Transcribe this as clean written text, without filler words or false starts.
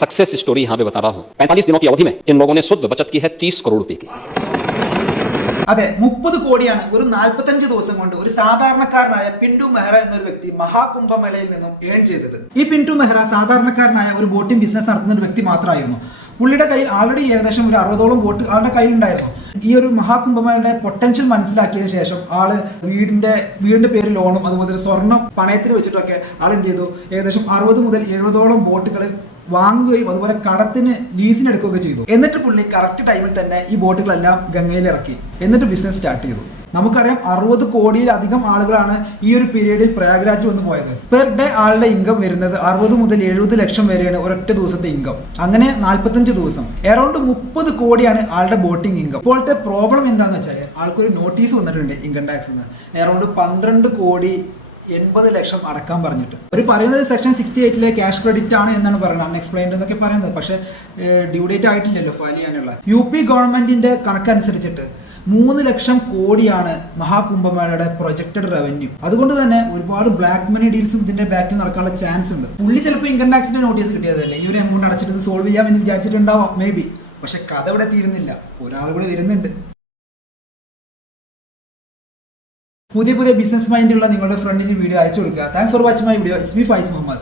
Success story यहाँ पे बता रहा हूँ। 45 दिनों की अवधि में इन लोगों ने शुद्ध बचत की है 30 करोड़ रुपए की। അതെ 30 കോടിയാണ് ഒരു 45 ദിവസം കൊണ്ട് ഒരു സാധാരണക്കാരനായ പിന്റു മെഹ്റ എന്നൊരു വ്യക്തി മഹാകുംഭമേളയിൽ നിന്നും ഏൺ ചെയ്തത്. ഈ പിന്റു മെഹ്റ സാധാരണക്കാരനായ ഒരു ബോട്ടിംഗ് ബിസിനസ് നടത്തുന്ന ഒരു വ്യക്തി മാത്രമായിരുന്നു. പുള്ളിയുടെ കയ്യിൽ ആൾറെഡി ഏകദേശം ഒരു 60ഓളം ബോട്ട് ആളുടെ കയ്യിലുണ്ടായിരുന്നു. ഈ ഒരു മഹാകുംഭമേളയുടെ പൊട്ടൻഷ്യൽ മനസ്സിലാക്കിയതിനു ശേഷം ആള് വീടിന്റെ പേര് ലോണും അതുപോലെ സ്വർണ്ണം പണയത്തിന് വെച്ചിട്ടൊക്കെ ആൾ എന്ത് ചെയ്തു, ഏകദേശം 60 മുതൽ 70ഓളം ബോട്ടുകൾ വാങ്ങുകയും അതുപോലെ കടത്തിന് ലീസിന് എടുക്കുകയൊക്കെ ചെയ്തു. എന്നിട്ട് പുള്ളി കറക്റ്റ് ടൈമിൽ തന്നെ ഈ ബോട്ടുകളെല്ലാം ഗംഗയിൽ ഇറക്കി എന്നിട്ട് ബിസിനസ് സ്റ്റാർട്ട് ചെയ്തു. നമുക്കറിയാം 60 കോടിയിലധികം ആളുകളാണ് ഈ ഒരു പീരീഡിൽ പ്രയാഗ്രാജിൽ വന്ന് പോയത്. പെർ ഡേ ആളുടെ ഇൻകം വരുന്നത് 60 മുതൽ 70 ലക്ഷം വരെയാണ് ഒരൊറ്റ ദിവസത്തെ ഇൻകം. അങ്ങനെ 45 ദിവസം അറൌണ്ട് 30 കോടിയാണ് ആളുടെ ബോട്ടിംഗ് ഇൻകം. ഇപ്പോഴത്തെ പ്രോബ്ലം എന്താണെന്ന് വെച്ചാൽ ആൾക്കൊരു നോട്ടീസ് വന്നിട്ടുണ്ട് ഇൻകം ടാക്സ് അറൌണ്ട് 12 കോടി 80 ലക്ഷം അടക്കാൻ പറഞ്ഞിട്ട്. അവർ പറയുന്നത് സെക്ഷൻ 68 ക്യാഷ് ക്രെഡിറ്റ് ആണ് എന്നാണ് പറയുന്നത്, അൺഎക്സ്പ്ലെയിൻഡ് എന്നൊക്കെ പറയുന്നത്. പക്ഷേ ഡ്യൂ ഡേറ്റ് ആയിട്ടില്ലല്ലോ ഫയൽ ചെയ്യാനുള്ള. UP ഗവൺമെന്റിന്റെ കണക്കനുസരിച്ചിട്ട് 3 ലക്ഷം കോടിയാണ് മഹാകുംഭമേളയുടെ പ്രൊജക്റ്റഡ് റവന്യൂ. അതുകൊണ്ട് തന്നെ ഒരുപാട് ബ്ലാക്ക് മണി ഡീൽസും ഇതിന്റെ ബാക്കിൽ നടക്കാനുള്ള ചാൻസ് ഉണ്ട്. പുള്ളി ചിലപ്പോൾ ഇൻകം ടാക്സിന്റെ നോട്ടീസ് കിട്ടിയതല്ലേ, ഈ ഒരു എമൗണ്ട് അടച്ചിട്ട് സോൾവ് ചെയ്യാം എന്ന് വിചാരിച്ചിട്ടുണ്ടാവാം മേ ബി. പക്ഷെ കഥ ഇവിടെ തീരുന്നില്ല, ഒരാൾ കൂടെ വരുന്നുണ്ട്. പുതിയ ബിസിനസ് മൈൻഡുള്ള നിങ്ങളുടെ ഫ്രണ്ടിന് വീഡിയോ അയച്ചു കൊടുക്കുക. Thanks for watching my video. It's me Faiz Muhammad.